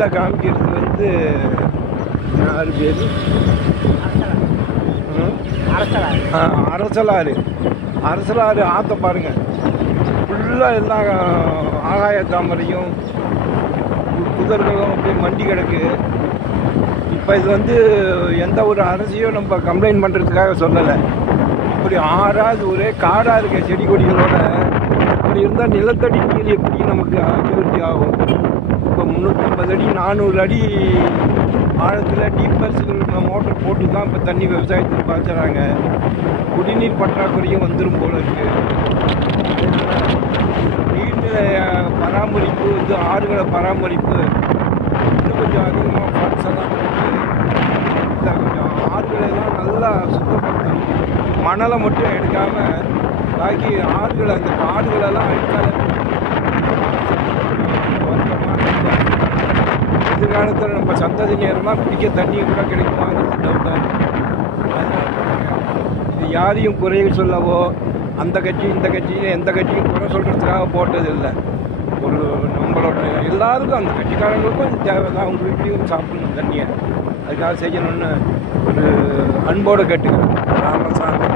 டிவியில் காமிக்கிறது வந்து யார் பேர் அரசலாறு ஆற்ற பாருங்கள். ஃபுல்லாக எல்லாம் ஆகாய தாமரையும் புதர்களும் அப்படியே மண்டி கிடக்கு. இப்போ இது வந்து எந்த ஒரு அரசியும் நம்ம கம்ப்ளைண்ட் பண்ணுறதுக்காக சொல்லலை. இப்படி ஆறாவது ஒரே காடாக இருக்க செடி கொடிகளோட இப்படி இருந்தால் நிலத்தடி நீர் எப்படி நமக்கு அபிவிருத்தி ஆகும்? இப்போ 350 அடி 400 அடி ஆழத்தில் டீப்பர்ஸுகள் மோட்டர் போட்டு தான் இப்போ தண்ணி விவசாயத்துக்கு பாய்ச்சுறாங்க. குடிநீர் பற்றாக்குறையும் வந்துடும் போல இருக்குது. நீர்நிலை பராமரிப்பு வந்து ஆறுகளை பராமரிப்பு இன்னும் கொஞ்சம் அதிகமாக ஃபால்ஸெல்லாம் கொஞ்சம் ஆறுகளெல்லாம் நல்லா சுத்தப்படுத்தணும். மணலை மட்டும் எடுக்காமல் பாக்கி ஆறுகளை அந்த காடுகளெல்லாம் அடித்தாலே எதிர்காலத்தில் நம்ம சந்ததியினரெல்லாம் குடிக்க தண்ணியை கூட கிடைக்குமாங்கிறது டவுட்டாக இருக்குது. இது யாரையும் குறைகள் சொல்லவோ அந்த கட்சி இந்த கட்சின்னு எந்த கட்சியும் குறை சொல்கிறதுக்காக போட்டது இல்லை. ஒரு நம்மளோட எல்லாருக்கும் அந்த கட்சிக்காரங்களுக்கும் இது தேவைதான். அவங்க வீட்லேயும் சாப்பிடணும் தண்ணியை, அதுக்காக செய்யணும்னு ஒரு அன்போடு கேட்டுக்கிறேன். ராமசாமி.